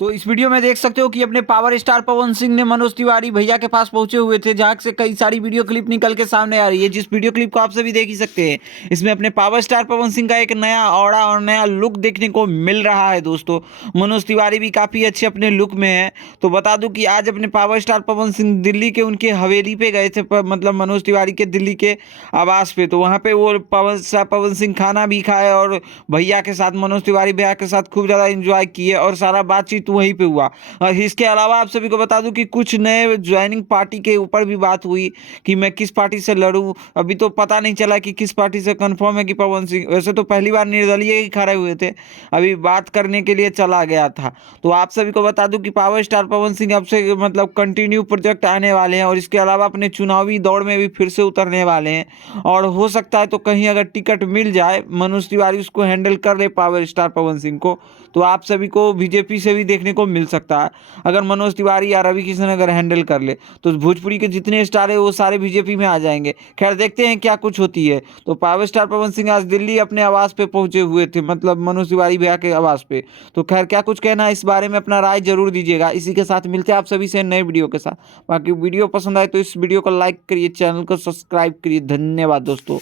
तो इस वीडियो में देख सकते हो कि अपने पावर स्टार पवन सिंह ने मनोज तिवारी भैया के पास पहुंचे हुए थे, जहां से कई सारी वीडियो क्लिप निकल के सामने आ रही है, जिस वीडियो क्लिप को आप सभी देख ही सकते हैं। इसमें अपने पावर स्टार पवन सिंह का एक नया ऑरा और नया लुक देखने को मिल रहा है। दोस्तों, मनोज तिवारी भी काफी अच्छे अपने लुक में है। तो बता दूं कि आज अपने पावर स्टार पवन सिंह दिल्ली के उनके हवेली पे गए थे, मतलब मनोज तिवारी के दिल्ली के आवास पे। तो वहां पे वो पवन सिंह खाना भी खाए और भैया के साथ, मनोज तिवारी भैया के साथ खूब ज़्यादा एंजॉय किए और सारा बातचीत वहीं पे हुआ। इसके अलावा आप सभी को बता दूं कि कुछ नए ज्वाइनिंग पार्टी के ऊपर भी बात हुई कि मैं किस पार्टी से लड़ूं। अभी तो पता नहीं चला कि किस पार्टी से कंफर्म है कि पवन सिंह, वैसे तो पहली बार निर्दलीय ही खड़े हुए थे, अभी बात करने के लिए चला गया था। तो आप सभी को बता दूं कि पावर स्टार पवन सिंह अब से मतलब कंटिन्यू प्रोजेक्ट आने वाले हैं और इसके अलावा अपने चुनावी दौड़ में भी फिर से उतरने वाले हैं। और हो सकता है तो कहीं अगर टिकट मिल जाए, मनोज तिवारी उसको हैंडल कर ले पावर स्टार पवन सिंह को, तो आप सभी को बीजेपी से भी देखने को मिल सकता है। अगर मनोज तिवारी या रवि किशन अगर हैंडल कर ले तो भोजपुरी के जितने स्टार है वो सारे बीजेपी में आ जाएंगे। खैर, देखते हैं क्या कुछ होती है। तो पावर स्टार पवन सिंह आज दिल्ली अपने आवास पे पहुंचे हुए थे, मतलब मनोज तिवारी भैया के आवास पे। तो खैर, क्या कुछ कहना है इस बारे में, अपना राय जरूर दीजिएगा। इसी के साथ मिलते हैं आप सभी से नए वीडियो के साथ। बाकी वीडियो पसंद आए तो इस वीडियो को लाइक करिए, चैनल को सब्सक्राइब करिए। धन्यवाद दोस्तों।